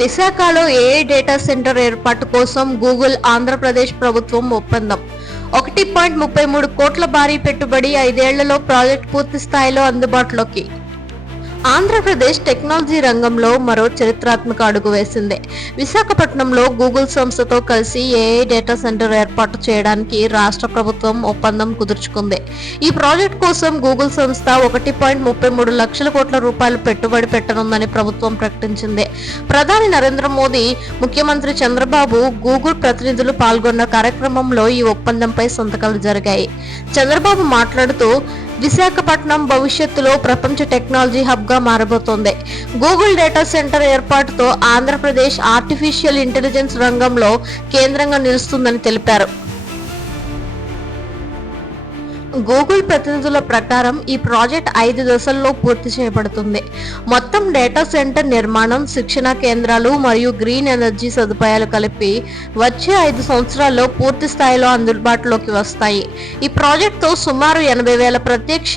విశాఖలో AI data centre ఏర్పాటు కోసం గూగుల్ ఆంధ్రప్రదేశ్ ప్రభుత్వం ఒప్పందం. 1.33 కోట్ల భారీ పెట్టుబడి, 5 ఏళ్లలో ప్రాజెక్టు పూర్తి స్థాయిలో అందుబాటులోకి. ఆంధ్రప్రదేశ్ టెక్నాలజీ రంగంలో మరో చరిత్రాత్మక అడుగు వేసింది. విశాఖపట్నంలో గూగుల్ సంస్థతో కలిసి ఏఐ డేటా సెంటర్ ఏర్పాటు చేయడానికి రాష్ట్ర ప్రభుత్వం ఒప్పందం కుదుర్చుకుంది. ఈ ప్రాజెక్టు కోసం గూగుల్ సంస్థ 1.33 లక్షల కోట్ల రూపాయలు పెట్టుబడి పెట్టనుందని ప్రభుత్వం ప్రకటించింది. ప్రధాని నరేంద్ర మోదీ, ముఖ్యమంత్రి చంద్రబాబు, గూగుల్ ప్రతినిధులు పాల్గొన్న కార్యక్రమంలో ఈ ఒప్పందంపై సంతకాలు జరిగాయి. చంద్రబాబు మాట్లాడుతూ, విశాఖపట్నం భవిష్యత్తులో ప్రపంచ టెక్నాలజీ హబ్ గా మారబోతోంది. గూగుల్ డేటా సెంటర్ ఏర్పాటుతో ఆంధ్రప్రదేశ్ ఆర్టిఫిషియల్ ఇంటెలిజెన్స్ రంగంలో కేంద్రంగా నిలుస్తుందని తెలిపారు. గూగుల్ ప్రతినిధుల ప్రకారం ఈ ప్రాజెక్ట్ 5 దశల్లో పూర్తి చేయబడుతుంది. మొత్తం డేటా సెంటర్ నిర్మాణం, శిక్షణా కేంద్రాలు మరియు గ్రీన్ ఎనర్జీ సదుపాయాలు కలిపి వచ్చే 5 సంవత్సరాల్లో పూర్తి స్థాయిలో అందుబాటులోకి వస్తాయి. ఈ ప్రాజెక్టుతో సుమారు 80,000 ప్రత్యక్ష,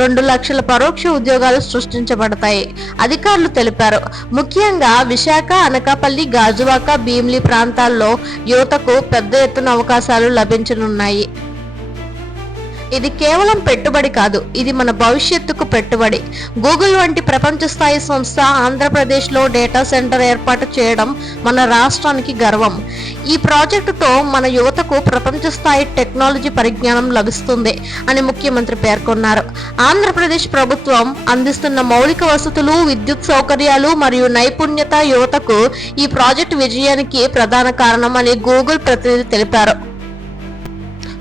2 లక్షల పరోక్ష ఉద్యోగాలు సృష్టించబడతాయి అధికారులు తెలిపారు. ముఖ్యంగా విశాఖ, అనకాపల్లి, గాజువాక, భీమిలి ప్రాంతాల్లో యువతకు పెద్ద ఎత్తున అవకాశాలు లభించనున్నాయి. ఇది కేవలం పెట్టుబడి కాదు, ఇది మన భవిష్యత్తుకు పెట్టుబడి. గూగుల్ వంటి ప్రపంచ స్థాయి సంస్థ ఆంధ్రప్రదేశ్లో డేటా సెంటర్ ఏర్పాటు చేయడం మన రాష్ట్రానికి గర్వం. ఈ ప్రాజెక్టుతో మన యువతకు ప్రపంచ స్థాయి టెక్నాలజీ పరిజ్ఞానం లభిస్తుంది అని ముఖ్యమంత్రి పేర్కొన్నారు. ఆంధ్రప్రదేశ్ ప్రభుత్వం అందిస్తున్న మౌలిక వసతులు, విద్యుత్ సౌకర్యాలు మరియు నైపుణ్యత యువతకు ఈ ప్రాజెక్టు విజయానికి ప్రధాన కారణం అని గూగుల్ ప్రతినిధి తెలిపారు.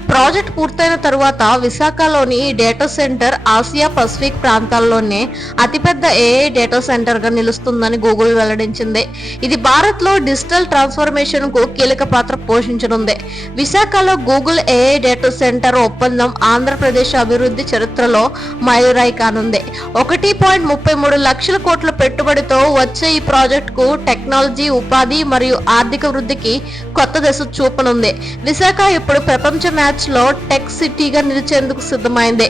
ప్రాజెక్ట్ పూర్తయిన తరువాత విశాఖలోని డేటా సెంటర్ ఆసియా పసిఫిక్ ప్రాంతాల్లోనే అతిపెద్ద ఏఐ డేటా సెంటర్ గా నిలుస్తుందని గూగుల్ వెల్లడించింది. ఇది భారత్ లో డిజిటల్ ట్రాన్స్ఫర్మేషన్ కు కీలక పాత్ర పోషించనుంది. విశాఖలో గూగుల్ ఏఐ డేటా సెంటర్ ఒప్పందం ఆంధ్రప్రదేశ్ అభివృద్ధి చరిత్రలో మైలురాయి కానుంది. 1.33 లక్షల కోట్ల పెట్టుబడితో వచ్చే ఈ ప్రాజెక్టుకు టెక్నాలజీ, ఉపాధి మరియు ఆర్థిక వృద్ధికి కొత్త దశ చూపనుంది. విశాఖ ఇప్పుడు ప్రపంచ మ్యాచ్ లో టెక్ సిటీగా నిలిచేందుకు సిద్ధమైంది.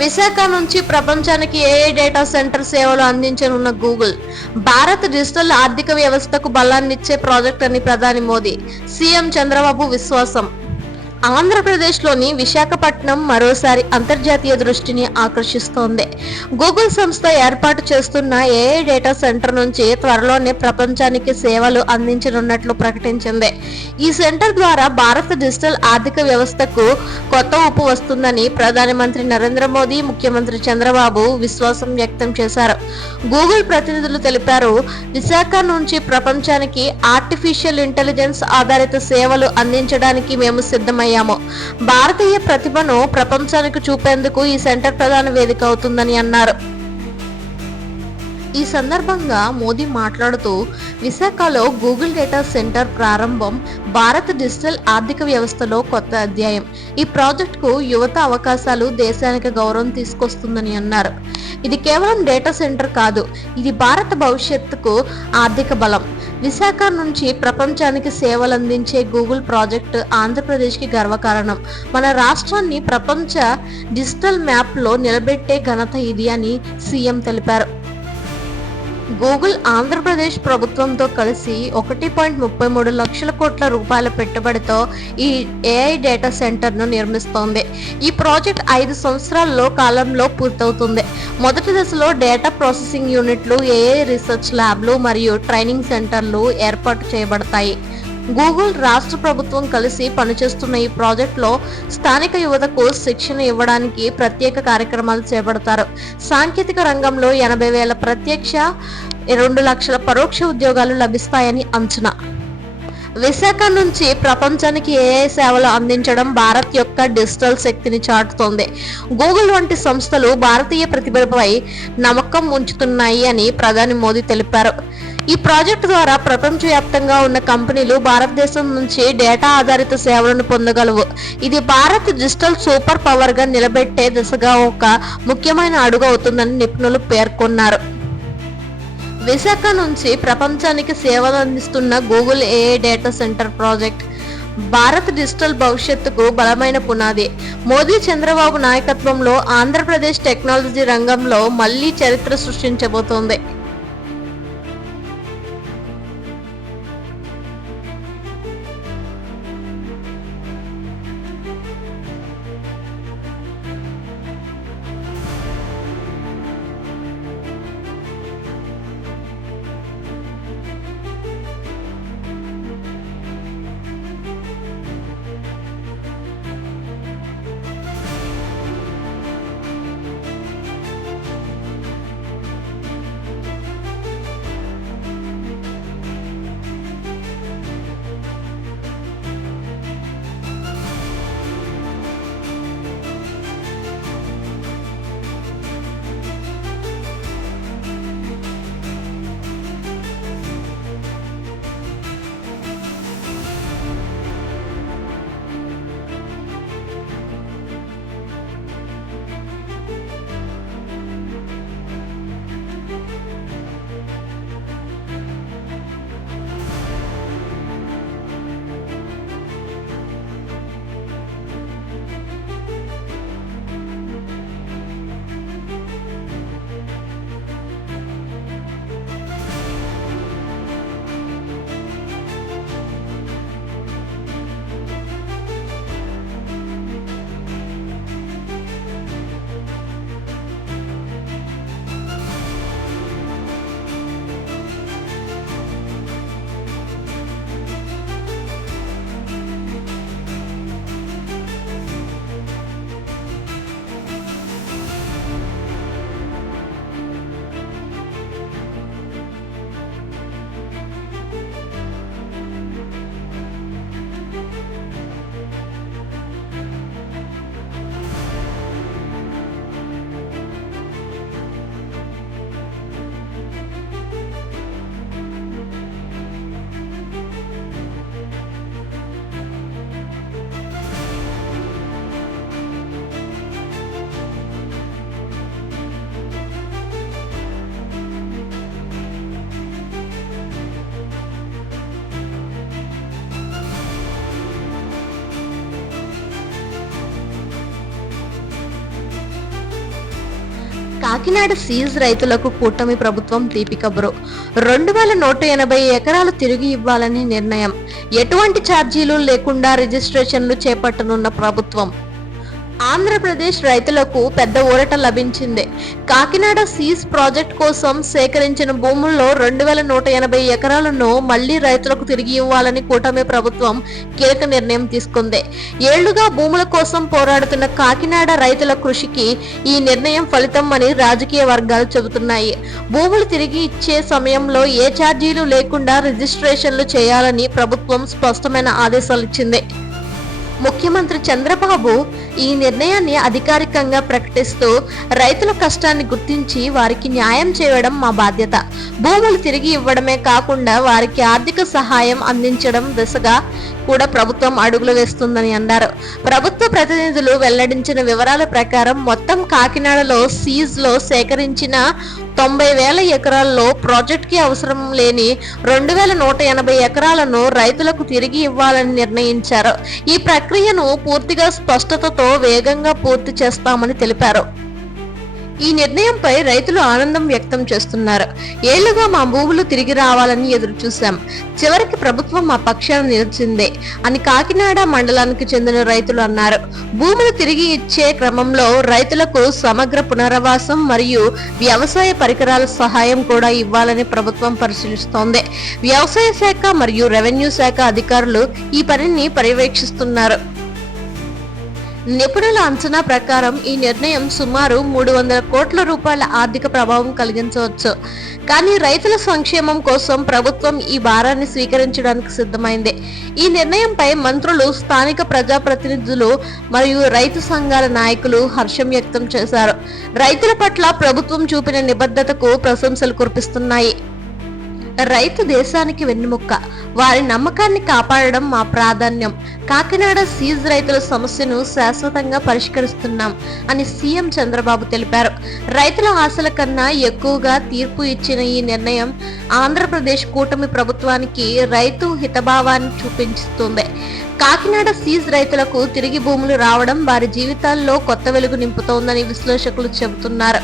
విశాఖ నుంచి ప్రపంచానికి ఏఐ డేటా సెంటర్ సేవలు అందించనున్న గూగుల్ భారత్ డిజిటల్ ఆర్థిక వ్యవస్థకు బలాన్నిచ్చే ప్రాజెక్ట్ అని ప్రధాని మోదీ, సీఎం చంద్రబాబు విశ్వాసం. ఆంధ్రప్రదేశ్లోని విశాఖపట్నం మరోసారి అంతర్జాతీయ దృష్టిని ఆకర్షిస్తోంది. గూగుల్ సంస్థ ఏర్పాటు చేస్తున్న ఏఐ డేటా సెంటర్ నుంచి త్వరలోనే ప్రపంచానికి సేవలు అందించనున్నట్లు ప్రకటించింది. ఈ సెంటర్ ద్వారా భారత డిజిటల్ ఆర్థిక వ్యవస్థకు కొత్త ఊపు వస్తుందని ప్రధానమంత్రి నరేంద్ర మోదీ, ముఖ్యమంత్రి చంద్రబాబు విశ్వాసం వ్యక్తం చేశారు. గూగుల్ ప్రతినిధులు తెలిపారు, విశాఖ నుంచి ప్రపంచానికి ఆర్టిఫిషియల్ ఇంటెలిజెన్స్ ఆధారిత సేవలు అందించడానికి మేము సిద్ధమయ్యాము. భారతీయ ప్రతిభను ప్రపంచానికి చూపేందుకు ఈ సెంటర్ ప్రధాన వేదిక అవుతుందని అన్నారు. ఈ సందర్భంగా మోదీ మాట్లాడుతూ, విశాఖలో గూగుల్ డేటా సెంటర్ ప్రారంభం భారత డిజిటల్ ఆర్థిక వ్యవస్థలో కొత్త అధ్యాయం. ఈ ప్రాజెక్టుకు యువత అవకాశాలు, దేశానికి గౌరవం తీసుకొస్తుందని అన్నారు. ఇది కేవలం డేటా సెంటర్ కాదు, ఇది భారత భవిష్యత్తుకు ఆర్థిక బలం. విశాఖ నుంచి ప్రపంచానికి సేవలందించే గూగుల్ ప్రాజెక్టు ఆంధ్రప్రదేశ్కి గర్వకారణం. మన రాష్ట్రాన్ని ప్రపంచ డిజిటల్ మ్యాప్లో నిలబెట్టే ఘనత ఇది అని సీఎం తెలిపారు. గూగుల్ ఆంధ్రప్రదేశ్ ప్రభుత్వంతో కలిసి 1.33 లక్షల కోట్ల రూపాయల పెట్టుబడితో ఈ ఏఐ డేటా సెంటర్ను నిర్మిస్తోంది. ఈ ప్రాజెక్ట్ 5 సంవత్సరాల్లో కాలంలో పూర్తవుతుంది. మొదటి దశలో డేటా ప్రాసెసింగ్ యూనిట్లు, ఏఐ రీసెర్చ్ ల్యాబ్లు మరియు ట్రైనింగ్ సెంటర్లు ఏర్పాటు చేయబడతాయి. గూగుల్, రాష్ట్ర ప్రభుత్వం కలిసి పనిచేస్తున్న ఈ ప్రాజెక్టులో స్థానిక యువతకు శిక్షణ ఇవ్వడానికి ప్రత్యేక కార్యక్రమాలు చేపడతారు. సాంకేతిక రంగంలో 80,000 ప్రత్యక్ష, 2 లక్షల పరోక్ష ఉద్యోగాలు లభిస్తాయని అంచనా. విశాఖ నుంచి ప్రపంచానికి ఏఐ సేవలు అందించడం భారత్ యొక్క డిజిటల్ శక్తిని చాటుతోంది. గూగుల్ వంటి సంస్థలు భారతీయ ప్రతిభపై నమ్మకం ఉంచుతున్నాయి అని ప్రధాని మోదీ తెలిపారు. ఈ ప్రాజెక్టు ద్వారా ప్రపంచవ్యాప్తంగా ఉన్న కంపెనీలు భారతదేశం నుంచి డేటా ఆధారిత సేవలను పొందగలవు. ఇది భారత్ డిజిటల్ సూపర్ పవర్ గా నిలబెట్టే దిశగా ఒక ముఖ్యమైన అడుగు అవుతుందని నిపుణులు పేర్కొన్నారు. విశాఖ నుంచి ప్రపంచానికి సేవలు అందిస్తున్న Google AI data centre project Bharat digital భవిష్యత్తుకు బలమైన పునాది. మోదీ, చంద్రబాబు నాయకత్వంలో ఆంధ్రప్రదేశ్ టెక్నాలజీ రంగంలో మళ్లీ చరిత్ర సృష్టించబోతోంది. కాకినాడ సీజ్ రైతులకు కూటమి ప్రభుత్వం తీపి కబురు. 2180 ఎకరాలు తిరిగి ఇవ్వాలని నిర్ణయం. ఎటువంటి ఛార్జీలు లేకుండా రిజిస్ట్రేషన్లు చేపట్టనున్న ప్రభుత్వం. ఆంధ్రప్రదేశ్ రైతులకు పెద్ద ఊరట లభించింది. కాకినాడ సీజ్ ప్రాజెక్ట్ కోసం సేకరించిన భూముల్లో 2180 ఎకరాలను మళ్లీ రైతులకు తిరిగి ఇవ్వాలని కూటమి ప్రభుత్వం కీలక నిర్ణయం తీసుకుంది. ఏళ్లుగా భూముల కోసం పోరాడుతున్న కాకినాడ రైతుల కృషికి ఈ నిర్ణయం ఫలితం అని రాజకీయ వర్గాలు చెబుతున్నాయి. భూములు తిరిగి ఇచ్చే సమయంలో ఏ ఛార్జీలు లేకుండా రిజిస్ట్రేషన్లు చేయాలని ప్రభుత్వం స్పష్టమైన ఆదేశాలు ఇచ్చింది. ముఖ్యమంత్రి చంద్రబాబు ఈ నిర్ణయాన్ని అధికారికంగా ప్రకటిస్తూ రైతుల కష్టాన్ని గుర్తించి వారికి న్యాయం చేయడం మా బాధ్యత. భూములు తిరిగి ఇవ్వడమే కాకుండా వారికి ఆర్థిక సహాయం అందించడం దిశగా కూడా ప్రభుత్వం అడుగులు వేస్తుందని అన్నారు. ప్రభుత్వ ప్రతినిధులు వెల్లడించిన వివరాల ప్రకారం మొత్తం కాకినాడలో సీజ్ లో సేకరించిన 90,000 ఎకరాల్లో ప్రాజెక్ట్ కి అవసరం లేని 2180 ఎకరాలను రైతులకు తిరిగి ఇవ్వాలని నిర్ణయించారు. ఈ ప్రక్రియను పూర్తిగా స్పష్టతతో వేగంగా పూర్తి చేస్తామని తెలిపారు. ఈ నిర్ణయంపై రైతులు ఆనందం వ్యక్తం చేస్తున్నారు. ఏళ్లుగా మా భూములు తిరిగి రావాలని ఎదురు చూశాం. చివరికి ప్రభుత్వం మా పక్షాన నిలిచిందే అని కాకినాడ మండలానికి చెందిన రైతులు అన్నారు. భూములు తిరిగి ఇచ్చే క్రమంలో రైతులకు సమగ్ర పునరావాసం మరియు వ్యవసాయ పరికరాల సహాయం కూడా ఇవ్వాలని ప్రభుత్వం పరిశీలిస్తోంది. వ్యవసాయ శాఖ మరియు రెవెన్యూ శాఖ అధికారులు ఈ పనిని పర్యవేక్షిస్తున్నారు. నిపుణుల అంచనా ప్రకారం ఈ నిర్ణయం సుమారు 300 కోట్ల రూపాయల ఆర్థిక ప్రభావం కలిగించవచ్చు. కానీ రైతుల సంక్షేమం కోసం ప్రభుత్వం ఈ భారాన్ని స్వీకరించడానికి సిద్ధమైంది. ఈ నిర్ణయంపై మంత్రులు, స్థానిక ప్రజాప్రతినిధులు మరియు రైతు సంఘాల నాయకులు హర్షం వ్యక్తం చేశారు. రైతుల పట్ల ప్రభుత్వం చూపిన నిబద్ధతకు ప్రశంసలు కురిపిస్తున్నాయి. రైతు దేశానికి వెన్నెముక్క. వారి నమ్మకాన్ని కాపాడడం మా ప్రాధాన్యం. కాకినాడ సీజ్ రైతుల సమస్యను శాశ్వతంగా పరిష్కరిస్తున్నాం అని సీఎం చంద్రబాబు తెలిపారు. రైతుల ఆశల కన్నా ఎక్కువగా తీర్పు ఇచ్చిన ఈ నిర్ణయం ఆంధ్రప్రదేశ్ కూటమి ప్రభుత్వానికి రైతు హితభావాన్ని చూపిస్తుంది. కాకినాడ సీజ్ రైతులకు తిరిగి భూములు రావడం వారి జీవితాల్లో కొత్త వెలుగు నింపుతోందని విశ్లేషకులు చెబుతున్నారు.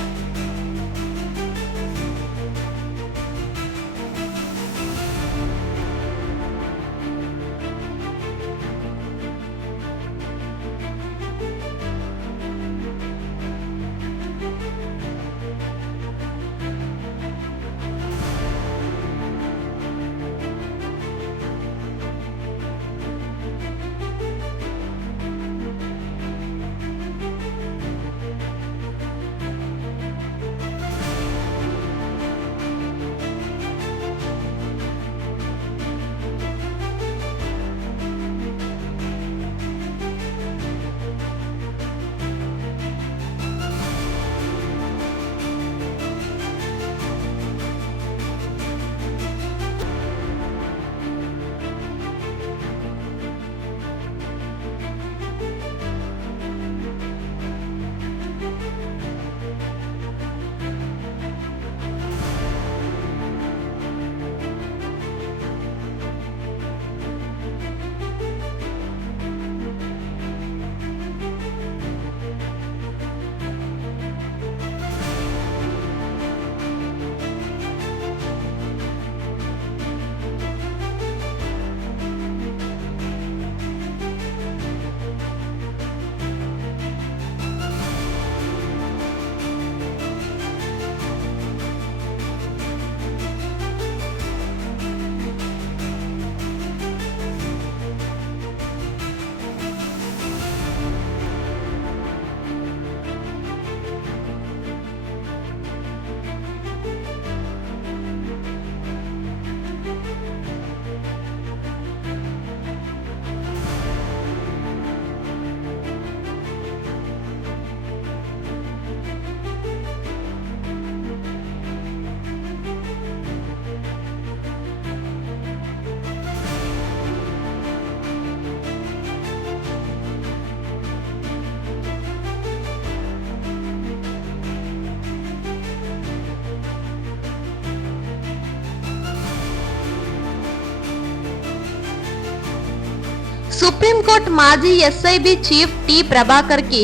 సుప్రీంకోర్టు మాజీ ఎస్ఐబి చీఫ్ టి ప్రభాకర్ కి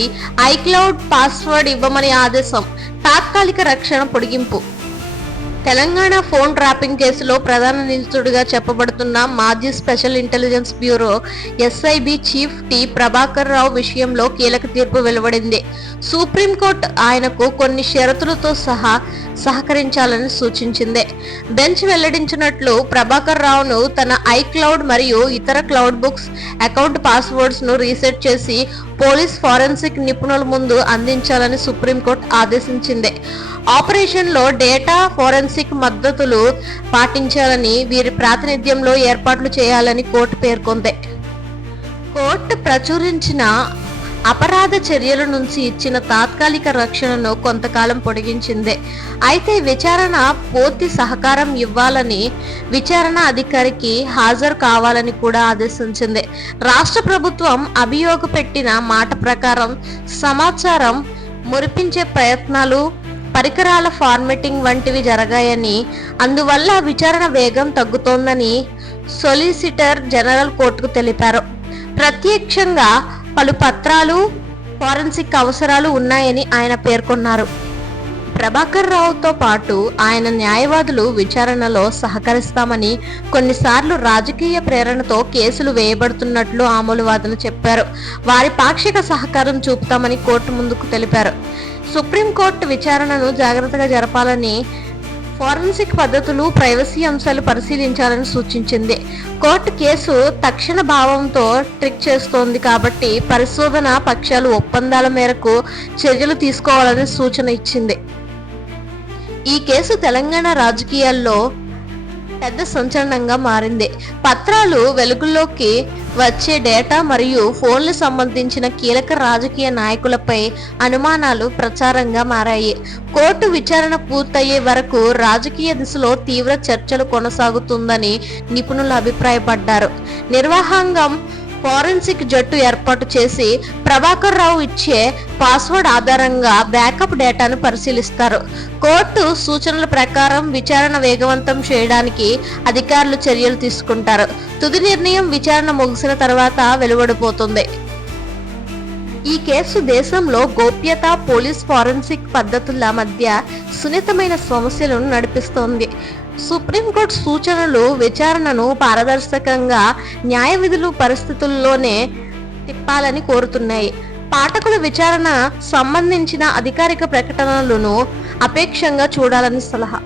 ఐక్లౌడ్ పాస్వర్డ్ ఇవ్వమని ఆదేశం. తాత్కాలిక రక్షణ పొడిగింపు. తెలంగాణ ఫోన్ ట్రాపింగ్ కేసులో ప్రధాన నిందితుడిగా చెప్పబడుతున్న మాజీ special intelligence bureau SIB chief T Prabhakar Rao విషయంలో కీలక తీర్పు వెలువడింది. సుప్రీంకోర్టు ఆయనకు కొన్ని షరతులతో సహకరించాలని సూచించింది. బెంచ్ వెల్లడించినట్లు ప్రభాకర్ రావును తన ఐక్లౌడ్ మరియు ఇతర క్లౌడ్ బుక్స్ అకౌంట్ పాస్వర్డ్స్ ను రీసెట్ చేసి పోలీస్ ఫారెన్సిక్ నిపుణుల ముందు అందించాలని సుప్రీంకోర్టు ఆదేశించింది. ఆపరేషన్ లో డేటా ఫోరెన్సిక్ మద్దతులు పాటించాలని, వీరి ప్రాతినిధ్యంలో ఏర్పాట్లు చేయాలని కోర్టు పేర్కొంది. కోర్టు ప్రచురించిన అపరాధ చర్యల నుంచి ఇచ్చిన తాత్కాలిక రక్షణను కొంతకాలం పొడిగించింది. అయితే విచారణ పూర్తి సహకారం ఇవ్వాలని, విచారణ అధికారికి హాజరు కావాలని కూడా ఆదేశించింది. రాష్ట్ర ప్రభుత్వం అభియోగ పెట్టిన మాట ప్రకారం సమాచారం మురిపించే ప్రయత్నాలు, పరికరాల ఫార్మెటింగ్ వంటివి జరగాయని, అందువల్ల విచారణ వేగం తగ్గుతోందని సొలిసిటర్ జనరల్ కోర్టుకు తెలిపారు. ప్రత్యక్షంగా పలు పత్రాలు, ఫారెన్సిక్ అవసరాలు ఉన్నాయని ఆయన పేర్కొన్నారు. ప్రభాకర్ రావుతో పాటు ఆయన న్యాయవాదులు విచారణలో సహకరిస్తామని, కొన్నిసార్లు రాజకీయ ప్రేరణతో కేసులు వేయబడుతున్నట్లు ఆమూలవాదులు చెప్పారు. వారి పాక్షిక సహకారం చూపుతామని కోర్టు ముందుకు తెలిపారు. సుప్రీంకోర్టు విచారణను జాగ్రత్తగా జరపాలని, ఫోరెన్సిక్ పద్ధతులు, ప్రైవసీ అంశాలు పరిశీలించాలని సూచించింది. కోర్టు కేసు తక్షణ భావంతో ట్రిక్ చేస్తోంది కాబట్టి పరిశోధన పక్షాలు ఒప్పందాల మేరకు చర్యలు తీసుకోవాలని సూచన ఇచ్చింది. ఈ కేసు తెలంగాణ రాజకీయాల్లో పెద్ద సంచలనంగా మారింది. పత్రాలు వెలుగులోకి వచ్చే డేటా మరియు ఫోన్లు సంబంధించిన కీలక రాజకీయ నాయకులపై అనుమానాలు ప్రచారంగా మారాయి. కోర్టు విచారణ పూర్తయ్యే వరకు రాజకీయ దిశలో తీవ్ర చర్చలు కొనసాగుతుందని నిపుణులు అభిప్రాయపడ్డారు. నిర్వాహంగం ఫోరెన్సిక్ జట్టు ఏర్పాటు చేసి ప్రభాకర్ రావు ఇచ్చే పాస్వర్డ్ ఆధారంగా బ్యాకప్ డేటాను పరిశీలిస్తారు. కోర్టు సూచనల ప్రకారం విచారణ వేగవంతం చేయడానికి అధికారులు చర్యలు తీసుకుంటారు. తుది నిర్ణయం విచారణ ముగిసిన తర్వాత వెలువడిపోతుంది. ఈ కేసు దేశంలో గోప్యత, పోలీస్ ఫోరెన్సిక్ పద్ధతుల మధ్య సున్నితమైన సమస్యలను నడిపిస్తోంది. సుప్రీంకోర్టు సూచనలు విచారణను పారదర్శకంగా, న్యాయ విధులు పరిస్థితుల్లోనే తిప్పాలని కోరుతున్నాయి. పాఠకుల విచారణ సంబంధించిన అధికారిక ప్రకటనలను అపేక్షంగా చూడాలని సలహా.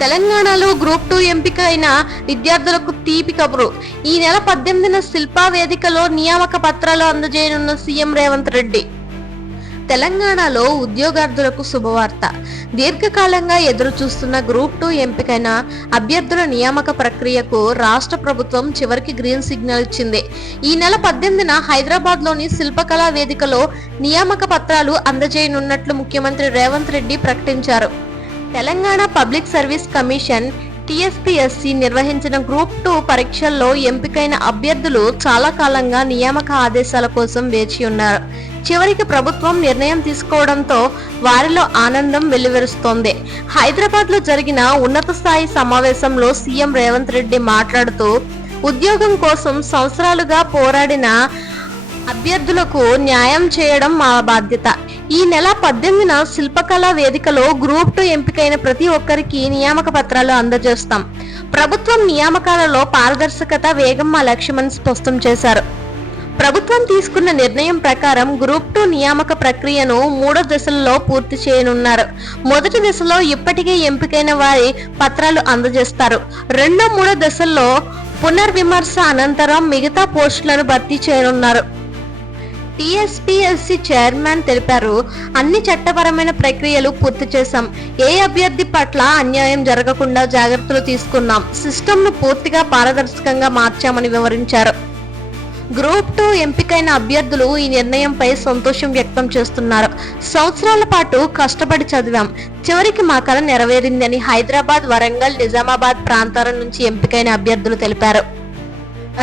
తెలంగాణలో గ్రూప్ 2 ఎంపిక అయిన విద్యార్థులకు తీపి కబురు. ఈ నెల 18న శిల్పా వేదికలో నియామక పత్రాలు అందజేయనున్న సీఎం రేవంత్ రెడ్డి. తెలంగాణలో ఉద్యోగార్థులకు శుభవార్త. దీర్ఘకాలంగా ఎదురు చూస్తున్న గ్రూప్ 2 ఎంపికైన అభ్యర్థుల నియామక ప్రక్రియకు రాష్ట్ర ప్రభుత్వం చివరికి గ్రీన్ సిగ్నల్ ఇచ్చింది. ఈ నెల 18న హైదరాబాద్లోని శిల్పకళా వేదికలో నియామక పత్రాలు అందజేయనున్నట్లు ముఖ్యమంత్రి రేవంత్ రెడ్డి ప్రకటించారు. Telangana public service commission TSPSC నిర్వహించిన గ్రూప్ 2 పరీక్షల్లో ఎంపికైన అభ్యర్థులు చాలా కాలంగా నియామక ఆదేశాల కోసం వేచి ఉన్నారు. చివరికి ప్రభుత్వం నిర్ణయం తీసుకోవడంతో వారిలో ఆనందం వెల్లివిరుస్తోంది. హైదరాబాద్ లో జరిగిన ఉన్నత స్థాయి సమావేశంలో సీఎం రేవంత్ రెడ్డి మాట్లాడుతూ, ఉద్యోగం కోసం సంవత్సరాలుగా పోరాడిన అభ్యర్థులకు న్యాయం చేయడం మా బాధ్యత. ఈ నెల 18న శిల్పకళా వేదికలో గ్రూప్ 2 ఎంపికైన ప్రతి ఒక్కరికి నియామక పత్రాలు అందజేస్తాం. ప్రభుత్వం నియామకాలలో పారదర్శకత, వేగం మా లక్ష్యమని స్పష్టం చేశారు. ప్రభుత్వం తీసుకున్న నిర్ణయం ప్రకారం గ్రూప్ 2 నియామక ప్రక్రియను 3 దశల్లో పూర్తి చేయనున్నారు. మొదటి దశలో ఇప్పటికే ఎంపికైన వారి పత్రాలు అందజేస్తారు. 2, 3 దశల్లో పునర్విమర్శ అనంతరం మిగతా పోస్టులను భర్తీ చేయనున్నారు. టీఎస్పీఎస్సీ చైర్మన్ తెలిపారు, అన్ని చట్టపరమైన ప్రక్రియలు పూర్తి చేశాం. ఏ అభ్యర్థి పట్ల అన్యాయం జరగకుండా జాగ్రత్తలు తీసుకున్నాం. సిస్టమ్ను పూర్తిగా పారదర్శకంగా మార్చామని వివరించారు. గ్రూప్ 2 ఎంపికైన అభ్యర్థులు ఈ నిర్ణయంపై సంతోషం వ్యక్తం చేస్తున్నారు. సంవత్సరాల పాటు కష్టపడి చదివాం, చివరికి మా కల నెరవేరిందని హైదరాబాద్, వరంగల్, నిజామాబాద్ ప్రాంతాల నుంచి ఎంపికైన అభ్యర్థులు తెలిపారు.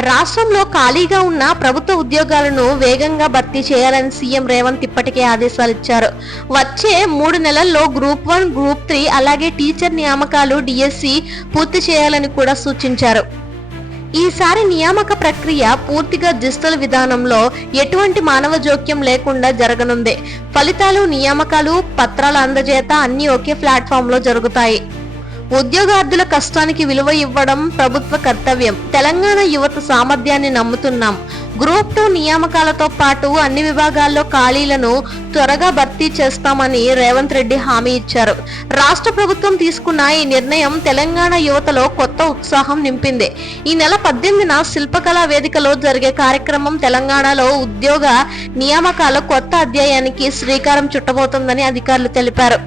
రాష్ట్రంలో ఖాళీగా ఉన్న ప్రభుత్వ ఉద్యోగాలను వేగంగా భర్తీ చేయాలని సీఎం రేవంత్ ఇప్పటికే ఆదేశాలు ఇచ్చారు. వచ్చే 3 నెలల్లో గ్రూప్ 1, గ్రూప్ 3 అలాగే టీచర్ నియామకాలు డిఎస్సి పూర్తి చేయాలని కూడా సూచించారు. ఈసారి నియామక ప్రక్రియ పూర్తిగా డిజిటల్ విధానంలో ఎటువంటి మానవ జోక్యం లేకుండా జరగనుంది. ఫలితాలు, నియామకాలు, పత్రాల అందజేత అన్ని ఒకే ప్లాట్ఫామ్ లో జరుగుతాయి. ఉద్యోగార్థుల కష్టానికి విలువ ఇవ్వడం ప్రభుత్వ కర్తవ్యం. తెలంగాణ యువత సామర్థ్యాన్ని నమ్ముతున్నాం. గ్రూప్ 2 నియామకాలతో పాటు అన్ని విభాగాల్లో ఖాళీలను త్వరగా భర్తీ చేస్తామని రేవంత్ రెడ్డి హామీ ఇచ్చారు. రాష్ట్ర ప్రభుత్వం తీసుకున్న ఈ నిర్ణయం తెలంగాణ యువతలో కొత్త ఉత్సాహం నింపింది. ఈ నెల 18న శిల్పకళా వేదికలో జరిగే కార్యక్రమం తెలంగాణలో ఉద్యోగ నియామకాల కొత్త అధ్యాయానికి శ్రీకారం చుట్టబోతోందని అధికారులు తెలిపారు.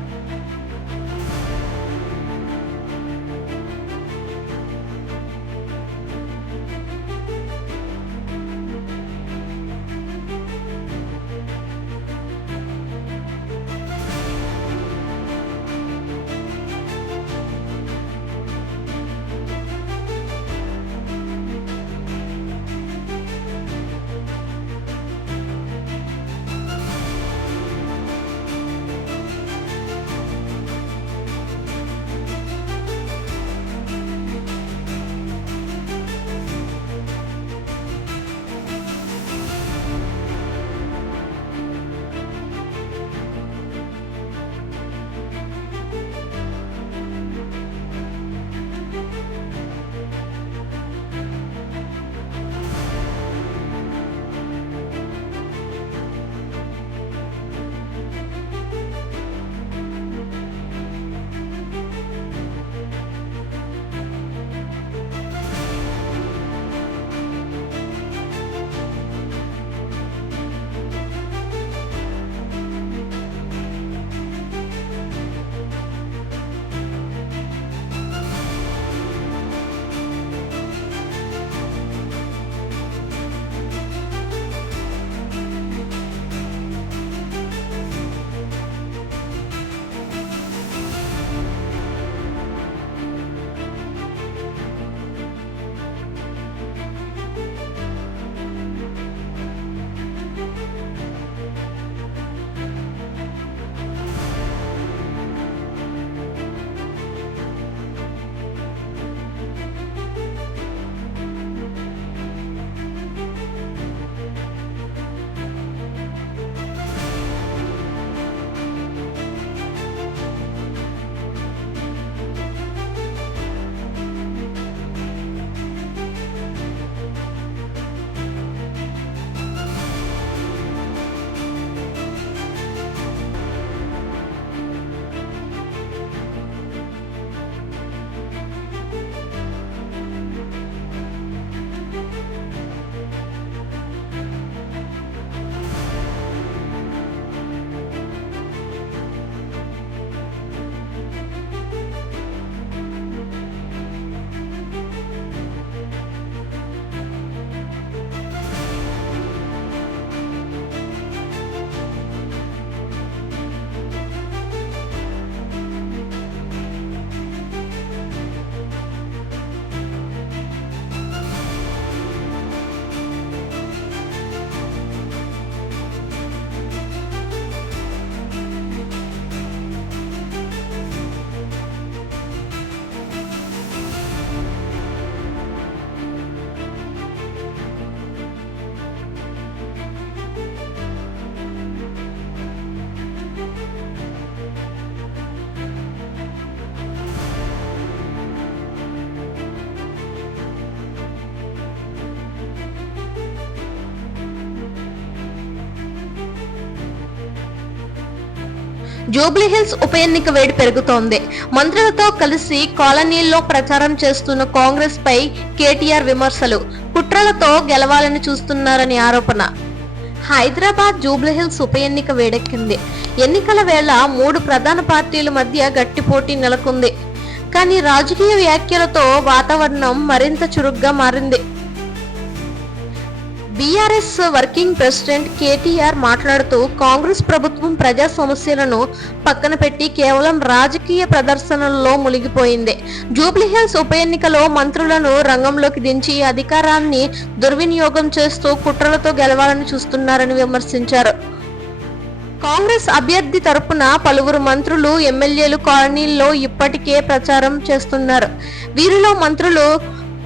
జూబ్లీహిల్స్ ఉప ఎన్నిక వేడి పెరుగుతోంది. మంత్రులతో కలిసి కాలనీల్లో ప్రచారం చేస్తున్న కాంగ్రెస్ పై కేటీఆర్ విమర్శలు, కుట్రలతో గెలవాలని చూస్తున్నారని ఆరోపణ. హైదరాబాద్ జూబ్లీహిల్స్ ఉప ఎన్నిక వేడెక్కింది. ఎన్నికల వేళ 3 ప్రధాన పార్టీల మధ్య గట్టి పోటీ నెలకొంది. కానీ రాజకీయ వ్యాఖ్యలతో వాతావరణం మరింత చురుగ్గా మారింది. బీఆర్ఎస్ వర్కింగ్ ప్రెసిడెంట్ కేటీఆర్ మాట్లాడుతూ కాంగ్రెస్ ప్రభుత్వం ప్రజా సమస్యలను పక్కన పెట్టి కేవలం రాజకీయ ప్రదర్శనల్లో మునిగిపోయింది. జూబ్లీహిల్స్ ఉప ఎన్నికలో మంత్రులను రంగంలోకి దించి అధికారాన్ని దుర్వినియోగం చేస్తూ కుట్రలతో గెలవాలని చూస్తున్నారని విమర్శించారు. కాంగ్రెస్ అభ్యర్థి తరపున పలువురు మంత్రులు, ఎమ్మెల్యేలు కాలనీల్లో ఇప్పటికే ప్రచారం చేస్తున్నారు. వీరిలో మంత్రులు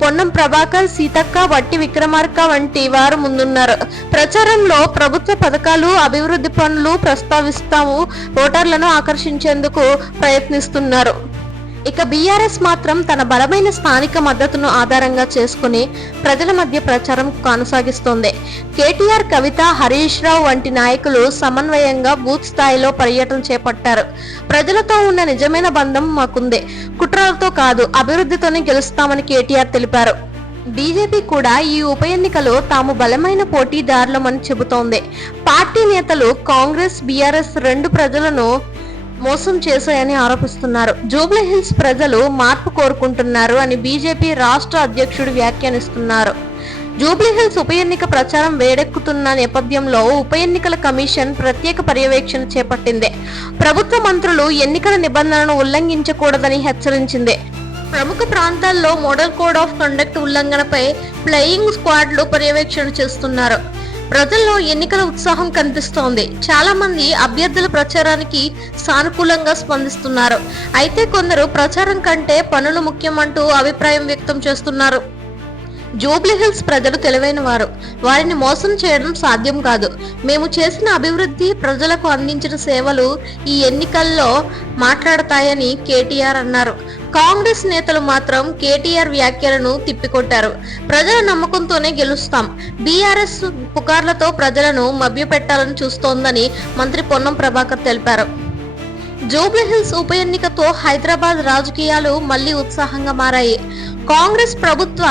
పొన్నం ప్రభాకర్, సీతక్క, వట్టి విక్రమార్క వంటి వారు ముందున్నారు. ప్రచారంలో ప్రభుత్వ పథకాలు, అభివృద్ధి పనులు ప్రస్తావిస్తాము, ఓటర్లను ఆకర్షించేందుకు ప్రయత్నిస్తున్నారు. ఇక బీఆర్ఎస్ మాత్రం తన బలమైన స్థానిక మద్దతును ఆధారంగా చేసుకుని ప్రజల మధ్య ప్రచారం కొనసాగిస్తోంది. కేటీఆర్, కవిత, హరీష్ రావు వంటి నాయకులు సమన్వయంగా బూత్ స్థాయిలో పర్యటన చేపట్టారు. ప్రజలతో ఉన్న నిజమైన బంధం మాకుంది, కుట్రలతో కాదు, అభివృద్ధితోనే గెలుస్తామని కేటీఆర్ తెలిపారు. బీజేపీ కూడా ఈ ఉప ఎన్నికలో తాము బలమైన పోటీదారులమని చెబుతోంది. పార్టీ నేతలు కాంగ్రెస్, బీఆర్ఎస్ రెండు ప్రజలను మోసం చేశాయని ఆరోపిస్తున్నారు. జూబ్లీహిల్స్ ప్రజలు మార్పు కోరుకుంటున్నారు అని బీజేపీ రాష్ట్ర అధ్యక్షుడు వ్యాఖ్యానిస్తున్నారు. జూబ్లీహిల్స్ ఉప ఎన్నిక ప్రచారం వేడెక్కుతున్న నేపథ్యంలో ఉప ఎన్నికల కమిషన్ ప్రత్యేక పర్యవేక్షణ చేపట్టింది. ప్రభుత్వ మంత్రులు ఎన్నికల నిబంధనలను ఉల్లంఘించకూడదని హెచ్చరించింది. ప్రముఖ ప్రాంతాల్లో మోడల్ కోడ్ ఆఫ్ కండక్ట్ ఉల్లంఘనపై ఫ్లయింగ్ స్క్వాడ్లు పర్యవేక్షణ చేస్తున్నారు. ప్రజల్లో ఎన్నికల ఉత్సాహం కనిపిస్తోంది. చాలా మంది అభ్యర్థుల ప్రచారానికి సానుకూలంగా స్పందిస్తున్నారు. అయితే కొందరు ప్రచారం కంటే పనులు ముఖ్యమంటూ అభిప్రాయం వ్యక్తం చేస్తున్నారు. జూబ్లీహిల్స్ ప్రజలు తెలివైన వారు, వారిని మోసం చేయడం సాధ్యం కాదు. మేము చేసిన అభివృద్ధి, ప్రజలకు అందించిన సేవలు ఈ ఎన్నికల్లో మాట్లాడతాయని కేటీఆర్ అన్నారు. కాంగ్రెస్ నేతలు మాత్రం కేటీఆర్ వ్యాఖ్యలను తిప్పికొట్టారు. ప్రజల నమ్మకంతోనే గెలుస్తాం, బీఆర్ఎస్ పుకార్లతో ప్రజలను మభ్యపెట్టాలని చూస్తోందని మంత్రి పొన్నం ప్రభాకర్ తెలిపారు. జూబ్లీహిల్స్ ఉప ఎన్నికతో హైదరాబాద్ రాజకీయాలు మళ్లీ ఉత్సాహంగా మారాయి. కాంగ్రెస్ ప్రభుత్వ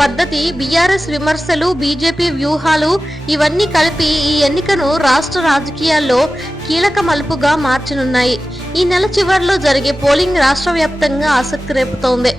పద్ధతి, బీఆర్ఎస్ విమర్శలు, బీజేపీ వ్యూహాలు ఇవన్నీ కలిపి ఈ ఎన్నికను రాష్ట్ర రాజకీయాల్లో కీలక మలుపుగా మార్చనున్నాయి. ఈ నెల చివరిలో జరిగే పోలింగ్ రాష్ట్ర వ్యాప్తంగా ఆసక్తి రేపుతోంది.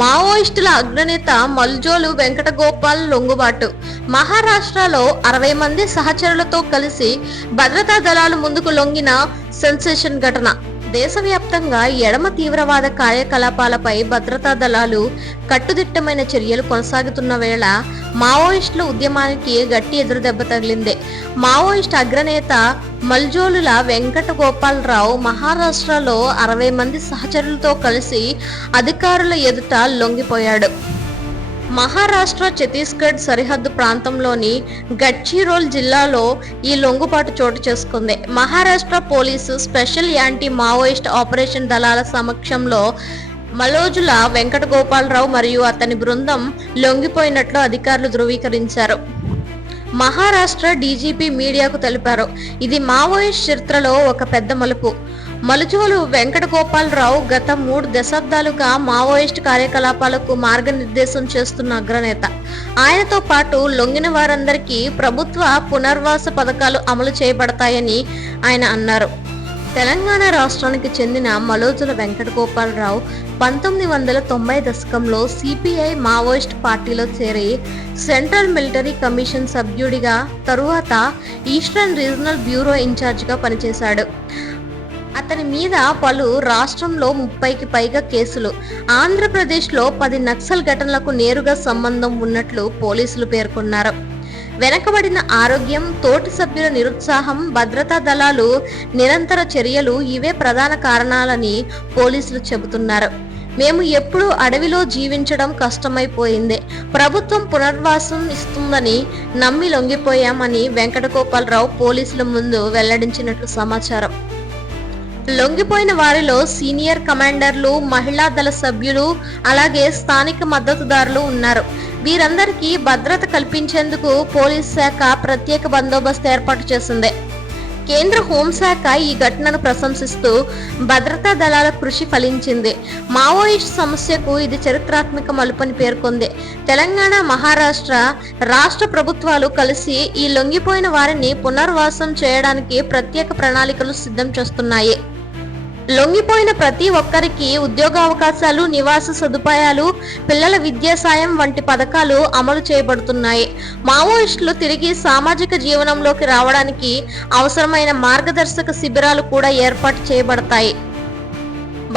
మావోయిస్టుల అగ్రనేత మల్జోలు వెంకటగోపాల్ లొంగుబాటు. మహారాష్ట్రలో 60 మంది సహచరులతో కలిసి భద్రతా దళాలు ముందుకు లొంగిన సెన్సేషన్ ఘటన. దేశవ్యాప్తంగా ఎడమ తీవ్రవాద కార్యకలాపాలపై భద్రతా దళాలు కట్టుదిట్టమైన చర్యలు కొనసాగుతున్న వేళ మావోయిస్టుల ఉద్యమానికి గట్టి ఎదురుదెబ్బ తగిలింది. మావోయిస్ట్ అగ్రనేత మల్జోలుల వెంకటగోపాలరావు మహారాష్ట్రలో 60 మంది సహచరులతో కలిసి అధికారుల ఎదుట లొంగిపోయాడు. మహారాష్ట్ర ఛత్తీస్గఢ్ సరిహద్దు ప్రాంతంలోని గడ్చిరోల్ జిల్లాలో ఈ లొంగుబాటు చోటు చేసుకుంది. Maharashtra police special anti Maoist operation దళాల సమక్షంలో మలోజుల వెంకటగోపాలరావు మరియు అతని బృందం లొంగిపోయినట్లు అధికారులు ధృవీకరించారు. మహారాష్ట్ర డీజీపీ మీడియాకు తెలిపారు. ఇది మావోయిస్ట్ చరిత్రలో ఒక పెద్ద మలుపు. మలుజోలు వెంకటగోపాలరావు గత 3 దశాబ్దాలుగా మావోయిస్ట్ కార్యకలాపాలకు మార్గనిర్దేశం చేస్తున్న అగ్రనేత. ఆయనతో పాటు లొంగిన వారందరికీ ప్రభుత్వ పునర్వాస పథకాలు అమలు చేయబడతాయని ఆయన అన్నారు. తెలంగాణ రాష్ట్రానికి చెందిన మలోజుల వెంకటగోపాలరావు 1990 దశకంలో సిపిఐ మావోయిస్ట్ పార్టీలో చేరి సెంట్రల్ మిలిటరీ కమిషన్ సభ్యుడిగా, తరువాత ఈస్టర్న్ రీజనల్ బ్యూరో ఇన్ఛార్జిగా పనిచేశాడు. అతని మీద పలు రాష్ట్రంలో 30కి పైగా కేసులు, ఆంధ్రప్రదేశ్లో 10 నక్సల్ ఘటనలకు నేరుగా సంబంధం ఉన్నట్లు పోలీసులు పేర్కొన్నారు. వెనకబడిన ఆరోగ్యం, తోటి సభ్యుల నిరుత్సాహం, భద్రతా దళాలు నిరంతర చర్యలు ఇవే ప్రధాన కారణాలని పోలీసులు చెబుతున్నారు. మేము ఎప్పుడు అడవిలో జీవించడం కష్టమైపోయింది. ప్రభుత్వం పునర్వాసం ఇస్తుందని నమ్మి లొంగిపోయామని వెంకటగోపాలరావు పోలీసుల ముందు వెల్లడించినట్లు సమాచారం. లొంగిపోయిన వారిలో సీనియర్ కమాండర్లు, మహిళా దళ సభ్యులు, అలాగే స్థానిక మద్దతుదారులు ఉన్నారు. వీరందరికీ భద్రత కల్పించేందుకు పోలీస్ శాఖ ప్రత్యేక బందోబస్తు ఏర్పాటు చేసింది. కేంద్ర హోంశాఖ ఈ ఘటనను ప్రశంసిస్తూ భద్రతా దళాల కృషి ఫలించింది, మావోయిస్ట్ సమస్యకు ఇది చరిత్రాత్మక మలుపని పేర్కొంది. తెలంగాణ, మహారాష్ట్ర రాష్ట్ర ప్రభుత్వాలు కలిసి ఈ లొంగిపోయిన వారిని పునర్వాసం చేయడానికి ప్రత్యేక ప్రణాళికలు సిద్ధం చేస్తున్నాయి. లొంగిపోయిన ప్రతి ఒక్కరికి ఉద్యోగావకాశాలు, నివాస సదుపాయాలు, పిల్లల విద్యా సాయం వంటి పథకాలు అమలు చేయబడుతున్నాయి. మావోయిస్టులు తిరిగి సామాజిక జీవనంలోకి రావడానికి అవసరమైన మార్గదర్శక శిబిరాలు కూడా ఏర్పాటు చేయబడతాయి.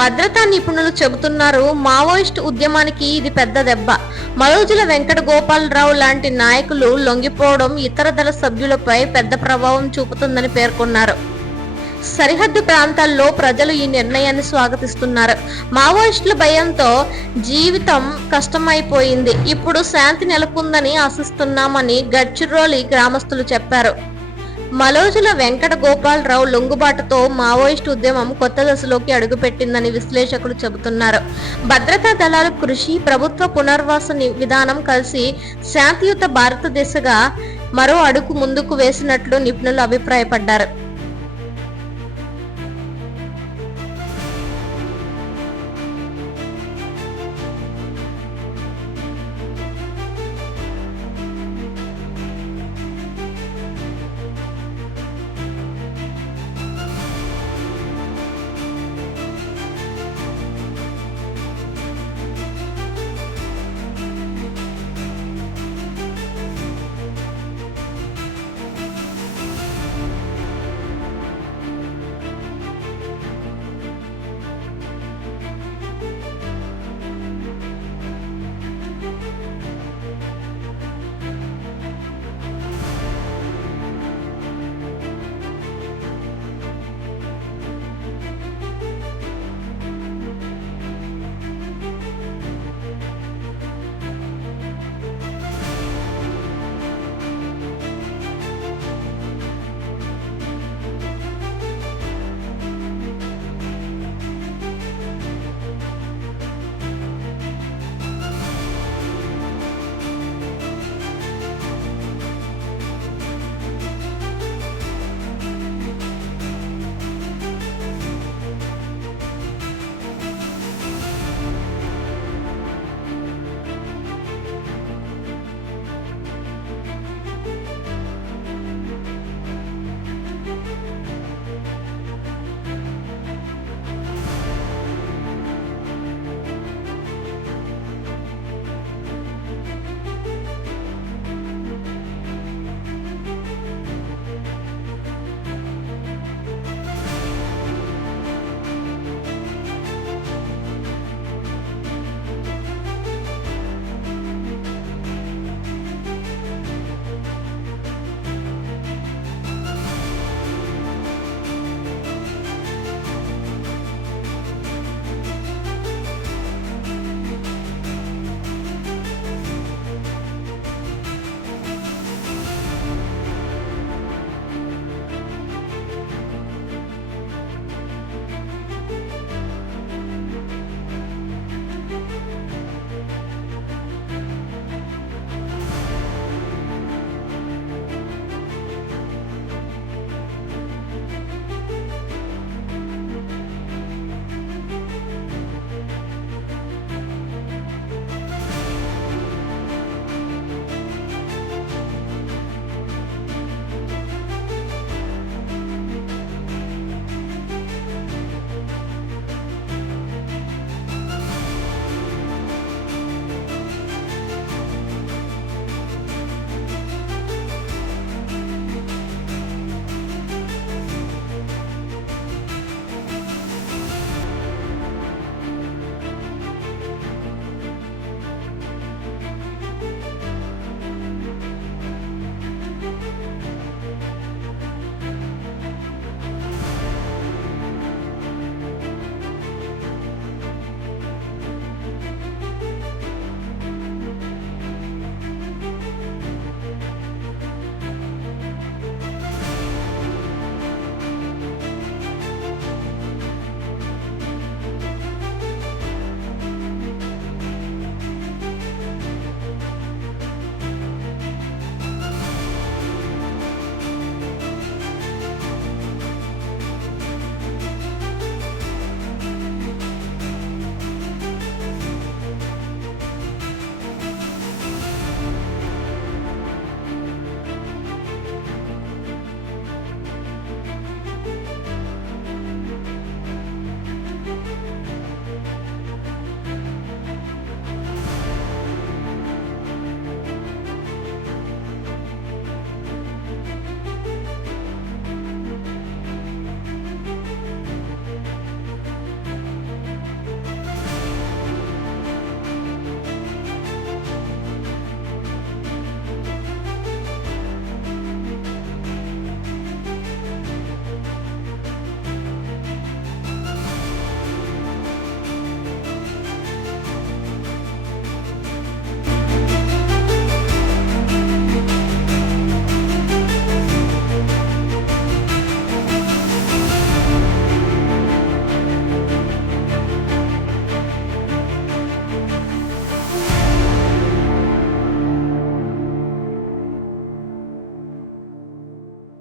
భద్రతా నిపుణులు చెబుతున్నారు, మావోయిస్టు ఉద్యమానికి ఇది పెద్ద దెబ్బ. మలోజుల వెంకటగోపాలరావు లాంటి నాయకులు లొంగిపోవడం ఇతర దళ సభ్యులపై పెద్ద ప్రభావం చూపుతుందని పేర్కొన్నారు. సరిహద్దు ప్రాంతాల్లో ప్రజలు ఈ నిర్ణయాన్ని స్వాగతిస్తున్నారు. మావోయిస్టుల భయంతో జీవితం కష్టమైపోయింది. ఇప్పుడు శాంతి నెలకొందని ఆశిస్తున్నామని గడ్చిరోలి గ్రామస్తులు చెప్పారు. మలోజుల వెంకటగోపాలరావు లొంగుబాటుతో మావోయిస్టు ఉద్యమం కొత్త దశలోకి అడుగుపెట్టిందని విశ్లేషకులు చెబుతున్నారు. భద్రతా దళాల కృషి, ప్రభుత్వ పునర్వాస విధానం కలిసి శాంతియుత భారత దిశగా మరో అడుగు ముందుకు వేసినట్లు నిపుణులు అభిప్రాయపడ్డారు.